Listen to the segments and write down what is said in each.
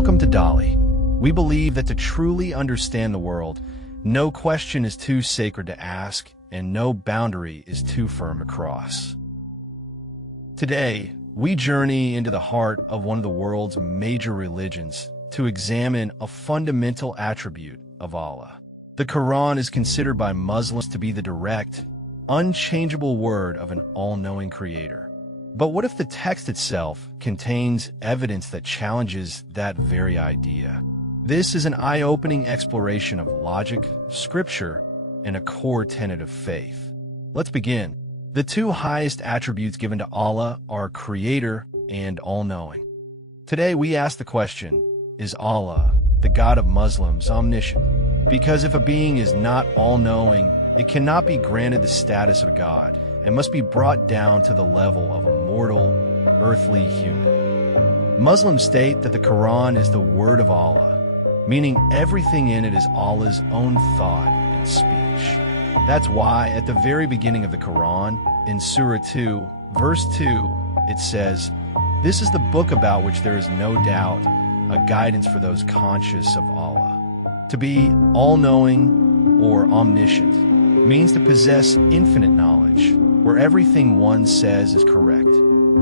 Welcome to Dali. We believe that to truly understand the world, no question is too sacred to ask, and no boundary is too firm to cross. Today, we journey into the heart of one of the world's major religions to examine a fundamental attribute of Allah. The Quran is considered by Muslims to be the direct, unchangeable word of an all-knowing creator. But what if the text itself contains evidence that challenges that very idea? This is an eye-opening exploration of logic, scripture, and a core tenet of faith. Let's begin. The two highest attributes given to Allah are creator and all-knowing. Today we ask the question, is Allah, the God of Muslims, omniscient? Because if a being is not all-knowing, it cannot be granted the status of God and must be brought down to the level of a mortal, earthly human. Muslims state that the Quran is the word of Allah, meaning everything in it is Allah's own thought and speech. That's why at the very beginning of the Quran, in Surah 2, verse 2, it says, "This is the book about which there is no doubt, a guidance for those conscious of Allah." To be all-knowing or omniscient means to possess infinite knowledge, where everything one says is correct.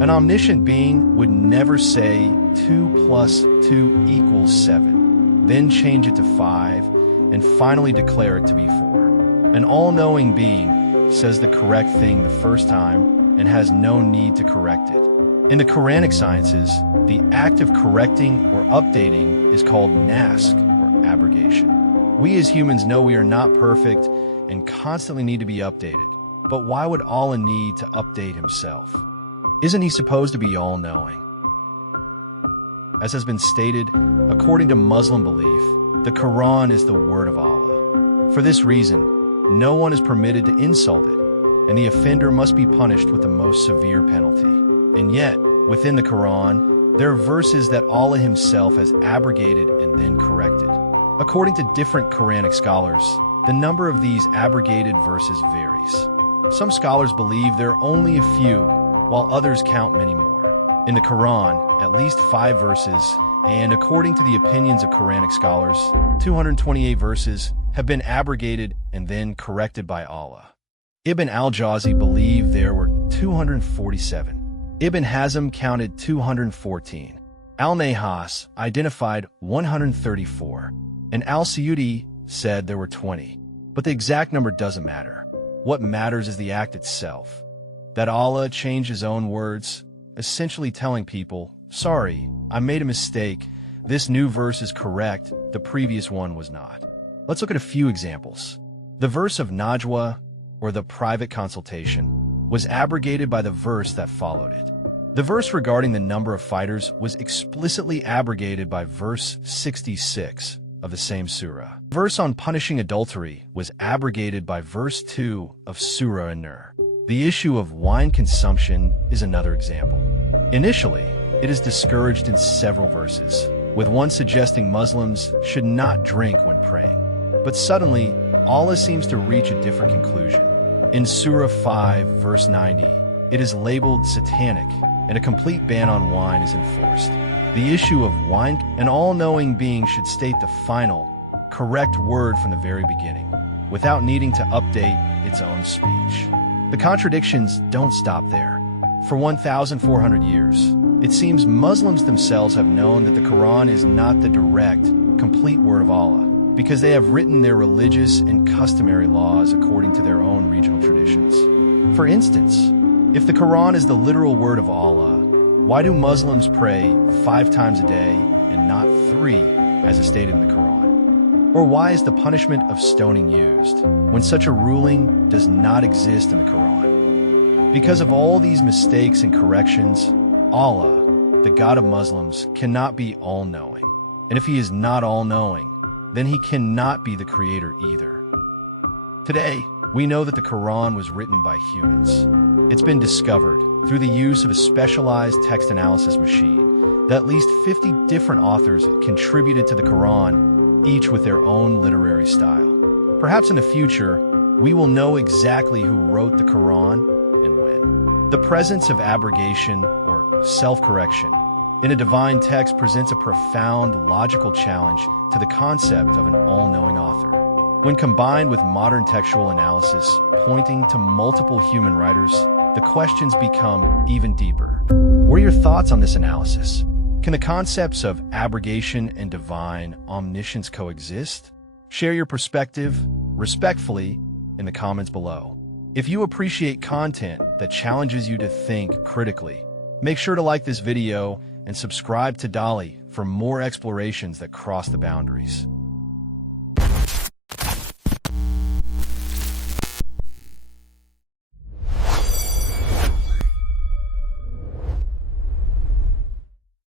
An omniscient being would never say 2 + 2 = 7, then change it to 5, and finally declare it to be 4. An all-knowing being says the correct thing the first time and has no need to correct it. In the Quranic sciences, the act of correcting or updating is called Naskh, or abrogation. We as humans know we are not perfect and constantly need to be updated. But why would Allah need to update himself? Isn't he supposed to be all-knowing? As has been stated, according to Muslim belief, the Quran is the word of Allah. For this reason, no one is permitted to insult it, and the offender must be punished with the most severe penalty. And yet, within the Quran, there are verses that Allah himself has abrogated and then corrected. According to different Quranic scholars, the number of these abrogated verses varies. Some scholars believe there are only a few, while others count many more. In the Quran, at least 5 verses, and according to the opinions of Quranic scholars, 228 verses have been abrogated and then corrected by Allah. Ibn al-Jawzi believed there were 247. Ibn Hazm counted 214. Al-Nahas identified 134. And al-Suyuti said there were 20. But the exact number doesn't matter. What matters is the act itself. That Allah changed his own words, essentially telling people, sorry, I made a mistake. This new verse is correct, the previous one was not. Let's look at a few examples. The verse of Najwa, or the private consultation, was abrogated by the verse that followed it. The verse regarding the number of fighters was explicitly abrogated by verse 66 of the same surah. The verse on punishing adultery was abrogated by verse 2 of Surah An-Nur. The issue of wine consumption is another example. Initially, it is discouraged in several verses, with one suggesting Muslims should not drink when praying. But suddenly, Allah seems to reach a different conclusion. In Surah 5, verse 90, it is labeled satanic, and a complete ban on wine is enforced. The issue of wine, an all-knowing being should state the final, correct word from the very beginning, without needing to update its own speech. The contradictions don't stop there. For 1,400 years, it seems Muslims themselves have known that the Quran is not the direct, complete word of Allah, because they have written their religious and customary laws according to their own regional traditions. For instance, if the Quran is the literal word of Allah, why do Muslims pray 5 times a day and not 3, as is stated in the Quran? Or why is the punishment of stoning used, when such a ruling does not exist in the Quran? Because of all these mistakes and corrections, Allah, the God of Muslims, cannot be all-knowing. And if he is not all-knowing, then he cannot be the creator either. Today, we know that the Quran was written by humans. It's been discovered, through the use of a specialized text analysis machine, that at least 50 different authors contributed to the Quran, each with their own literary style. Perhaps in the future, we will know exactly who wrote the Quran and when. The presence of abrogation, or self-correction, in a divine text presents a profound logical challenge to the concept of an all-knowing author. When combined with modern textual analysis pointing to multiple human writers, the questions become even deeper. What are your thoughts on this analysis? Can the concepts of abrogation and divine omniscience coexist? Share your perspective respectfully in the comments below. If you appreciate content that challenges you to think critically, make sure to like this video and subscribe to Dali for more explorations that cross the boundaries.